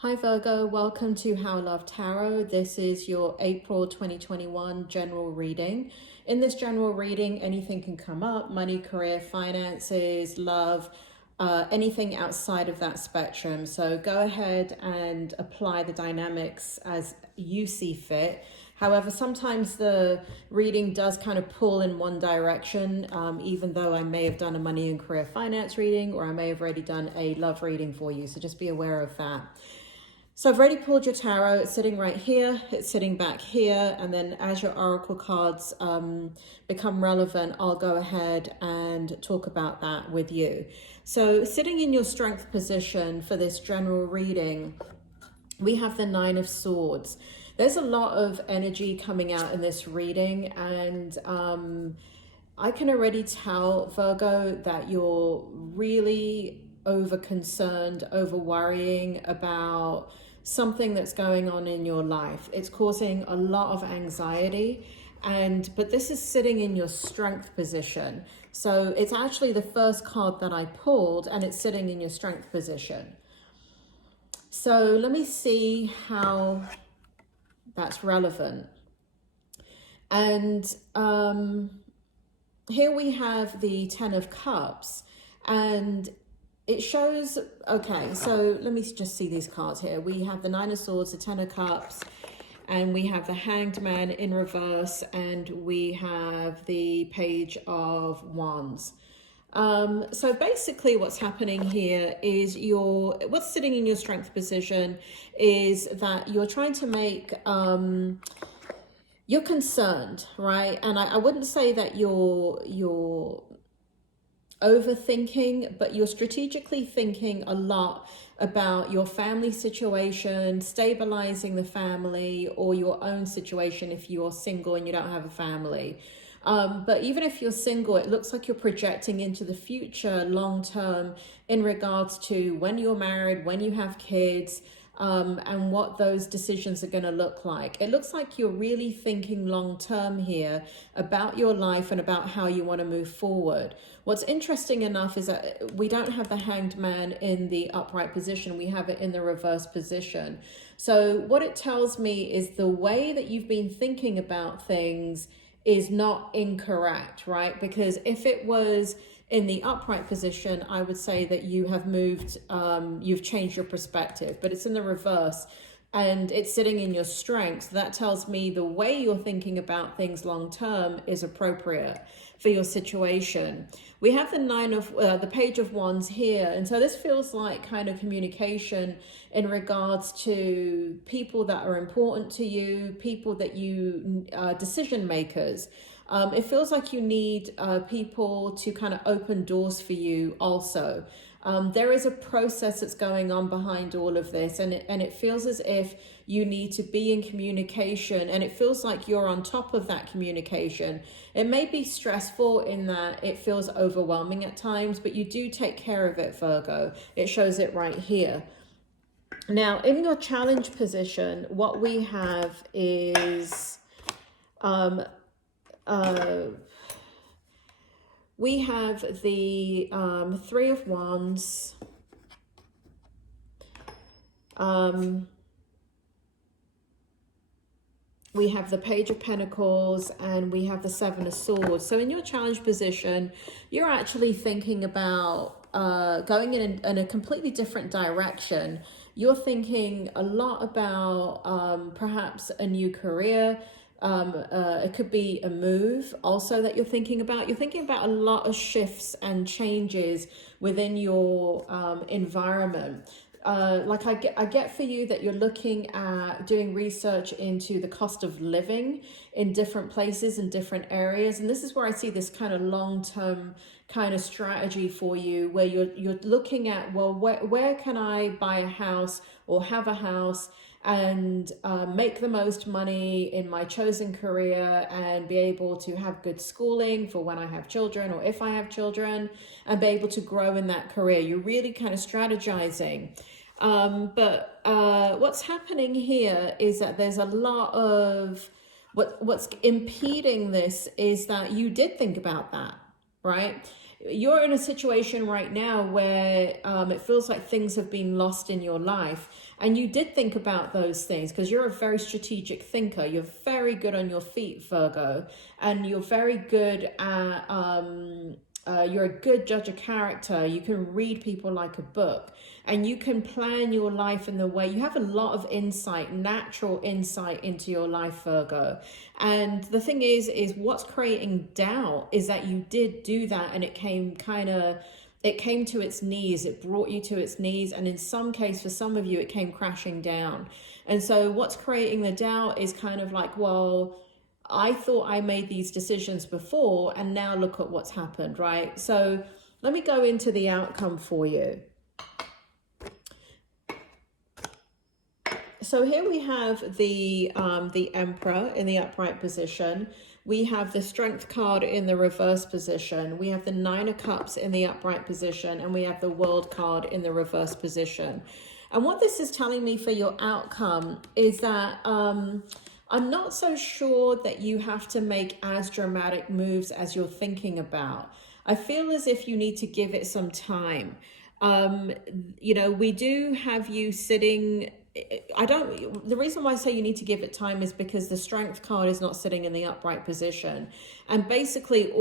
Hi Virgo, welcome to How Love Tarot. This is your April 2021 general reading. In this general reading, anything can come up: money, career, finances, love, anything outside of that spectrum. So go ahead and apply the dynamics as you see fit. However, sometimes the reading does kind of pull in one direction, even though I may have done a money and career finance reading, or I may have already done a love reading for you. So just be aware of that. So I've already pulled your tarot. It's sitting right here, it's sitting back here, and then as your oracle cards become relevant, I'll go ahead and talk about that with you. So sitting in your strength position for this general reading, we have the Nine of Swords. There's a lot of energy coming out in this reading, and I can already tell, Virgo, that you're really over concerned, over worrying about something that's going on in your life. It's causing a lot of anxiety, but this is sitting in your strength position. So it's actually the first card that I pulled, and it's sitting in your strength position. So let me see how that's relevant. And here we have the Ten of Cups, and it shows, okay, so let me just see these cards here. We have the Nine of Swords, the Ten of Cups, and we have the Hanged Man in reverse, and we have the Page of Wands. So basically what's happening here is what's sitting in your strength position is that you're trying to make, you're concerned, right? And I wouldn't say that you're overthinking, but you're strategically thinking a lot about your family situation, stabilizing the family, or your own situation if you're single and you don't have a family. But even if you're single, it looks like you're projecting into the future long term in regards to when you're married, when you have kids, and what those decisions are going to look like. It looks like you're really thinking long term here about your life and about how you want to move forward. What's interesting enough is that we don't have the Hanged Man in the upright position. We have it in the reverse position. So what it tells me is the way that you've been thinking about things is not incorrect, right? Because if it was in the upright position, I would say that you have moved, you've changed your perspective, but it's in the reverse and it's sitting in your strengths. That tells me the way you're thinking about things long term is appropriate for your situation. We have the the Page of Wands here, and so this feels like kind of communication in regards to people that are important to you, people that you decision makers. It feels like you need people to kind of open doors for you also. There is a process that's going on behind all of this, and it feels as if you need to be in communication, and it feels like you're on top of that communication. It may be stressful in that it feels overwhelming at times, but you do take care of it, Virgo. It shows it right here. Now, in your challenge position, what we have is we have the Three of Wands, we have the Page of Pentacles, and we have the Seven of Swords. So in your challenge position, you're actually thinking about going in a completely different direction. You're thinking a lot about perhaps a new career. It could be a move also that you're thinking about. You're thinking about a lot of shifts and changes within your environment. Like I get for you that you're looking at doing research into the cost of living in different places and different areas. And this is where I see this kind of long-term kind of strategy for you, where you're looking at, well, where can I buy a house or have a house and make the most money in my chosen career and be able to have good schooling for when I have children or if I have children, and be able to grow in that career. You're really kind of strategizing. But what's happening here is that there's a lot of what's impeding this is that you did think about that, right? you're in a situation right now where it feels like things have been lost in your life. And you did think about those things because you're a very strategic thinker. You're very good on your feet, Virgo. And you're very good at, you're a good judge of character. You can read people like a book. And you can plan your life in the way, you have a lot of insight, natural insight into your life, Virgo. And the thing is what's creating doubt is that you did do that and it came to its knees. It brought you to its knees. And in some case, for some of you, it came crashing down. And so what's creating the doubt is kind of like, well, I thought I made these decisions before and now look at what's happened, right? So let me go into the outcome for you. So here we have the Emperor in the upright position. We have the Strength card in the reverse position. We have the Nine of Cups in the upright position. And we have the World card in the reverse position. And what this is telling me for your outcome is that I'm not so sure that you have to make as dramatic moves as you're thinking about. I feel as if you need to give it some time. You know, we do have you sitting... the reason why I say you need to give it time is because the Strength card is not sitting in the upright position. And basically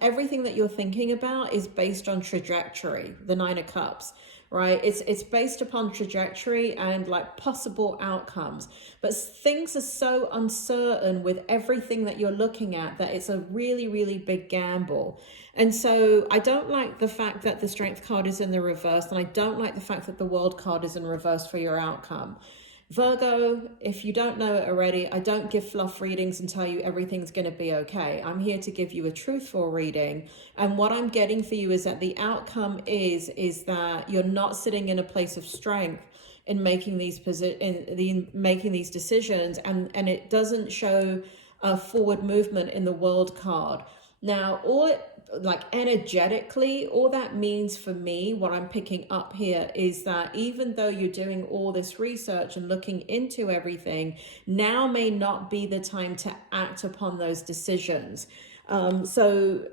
everything that you're thinking about is based on trajectory, the Nine of Cups, right? It's based upon trajectory and like possible outcomes. But things are so uncertain with everything that you're looking at that it's a really, really big gamble. And so I don't like the fact that the Strength card is in the reverse, and I don't like the fact that the World card is in reverse for your outcome. Virgo, if you don't know it already, I don't give fluff readings and tell you everything's going to be okay. I'm here to give you a truthful reading. And what I'm getting for you is that the outcome is that you're not sitting in a place of strength in making these decisions, and it doesn't show a forward movement in the World card. Now, energetically, all that means for me, what I'm picking up here is that even though you're doing all this research and looking into everything, now may not be the time to act upon those decisions. So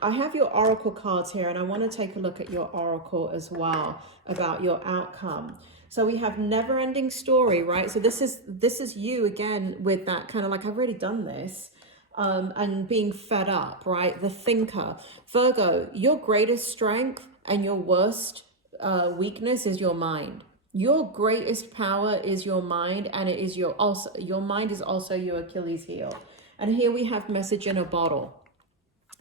I have your oracle cards here, and I want to take a look at your oracle as well about your outcome. So we have never ending story, right? So this is you again with that kind of like, I've already done this. And being fed up, right? The thinker. Virgo, your greatest strength and your worst weakness is your mind. Your greatest power is your mind, and it is your mind is also your Achilles heel. And here we have message in a bottle.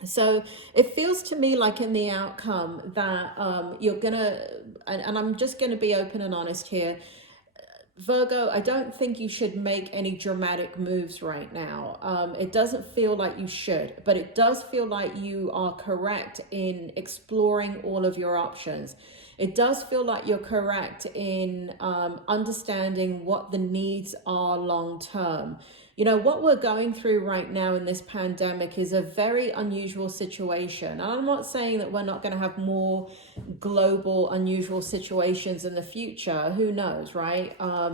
So it feels to me like in the outcome that you're gonna, and I'm just gonna be open and honest here, Virgo, I don't think you should make any dramatic moves right now. It doesn't feel like you should, but it does feel like you are correct in exploring all of your options. It does feel like you're correct in understanding what the needs are long term. You know, what we're going through right now in this pandemic is a very unusual situation. And I'm not saying that we're not going to have more global, unusual situations in the future. Who knows, right? I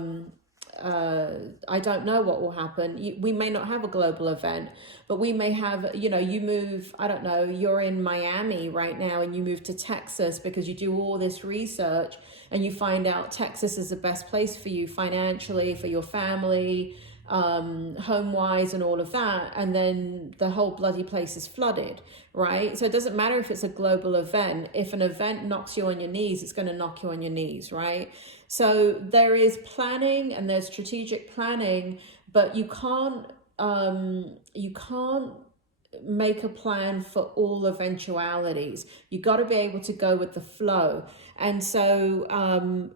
don't know what will happen. We may not have a global event, but we may have, you know, you move, I don't know, you're in Miami right now and you move to Texas because you do all this research and you find out Texas is the best place for you financially, for your family, home-wise and all of that, and then the whole bloody place is flooded, right? So it doesn't matter if it's a global event. If an event knocks you on your knees, it's going to knock you on your knees, right? So there is planning and there's strategic planning, but you can't make a plan for all eventualities. You got to be able to go with the flow. And so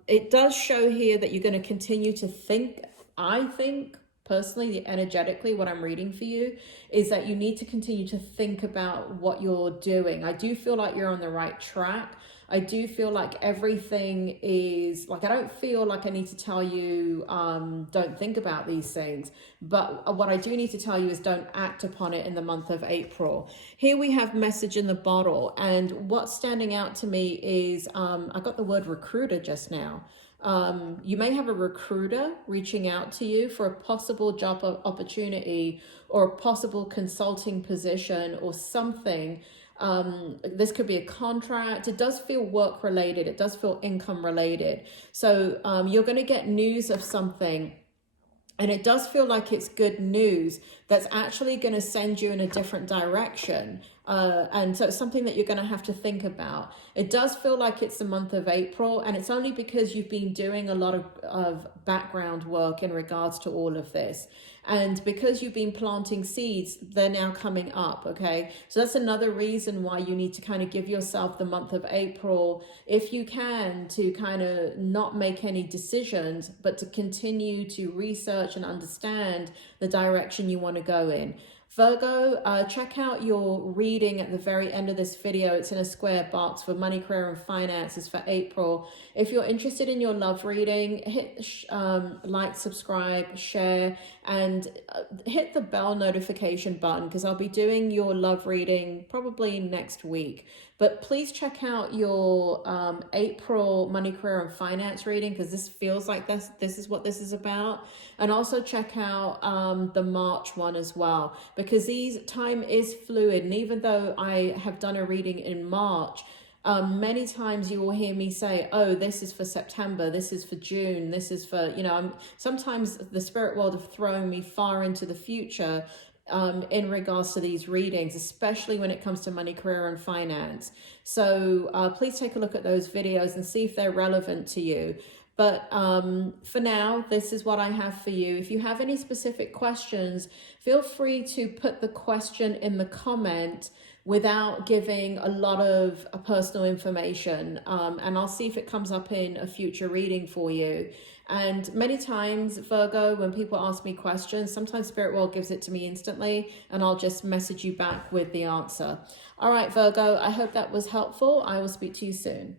it does show here that you're going to continue to think. I think personally, energetically, what I'm reading for you is that you need to continue to think about what you're doing. I do feel like you're on the right track. I do feel like everything is like, I don't feel like I need to tell you, don't think about these things. But what I do need to tell you is don't act upon it in the month of April. Here we have message in the bottle. And what's standing out to me is, I got the word recruiter just now. You may have a recruiter reaching out to you for a possible job opportunity or a possible consulting position or something. This could be a contract. It does feel work related. It does feel income related. So you're going to get news of something, and it does feel like it's good news that's actually going to send you in a different direction. And so it's something that you're going to have to think about. It does feel like it's the month of April, and it's only because you've been doing a lot of background work in regards to all of this. And because you've been planting seeds, they're now coming up, okay? So that's another reason why you need to kind of give yourself the month of April, if you can, to kind of not make any decisions, but to continue to research and understand the direction you want to go in. Virgo, check out your reading at the very end of this video. It's in a square box for money, career, and finances for April. If you're interested in your love reading, hit like, subscribe, share, and hit the bell notification button, because I'll be doing your love reading probably next week. But please check out your April money, career, and finance reading, because this feels like this is what this is about. And also check out the March one as well, because time is fluid. And even though I have done a reading in March, many times you will hear me say, oh, this is for September, this is for June, this is for, sometimes the spirit world have thrown me far into the future in regards to these readings, especially when it comes to money, career, and finance. So please take a look at those videos and see if they're relevant to you. But for now, this is what I have for you. If you have any specific questions, feel free to put the question in the comment without giving a lot of personal information. And I'll see if it comes up in a future reading for you. And many times, Virgo, when people ask me questions, sometimes Spirit World gives it to me instantly, and I'll just message you back with the answer. All right, Virgo, I hope that was helpful. I will speak to you soon.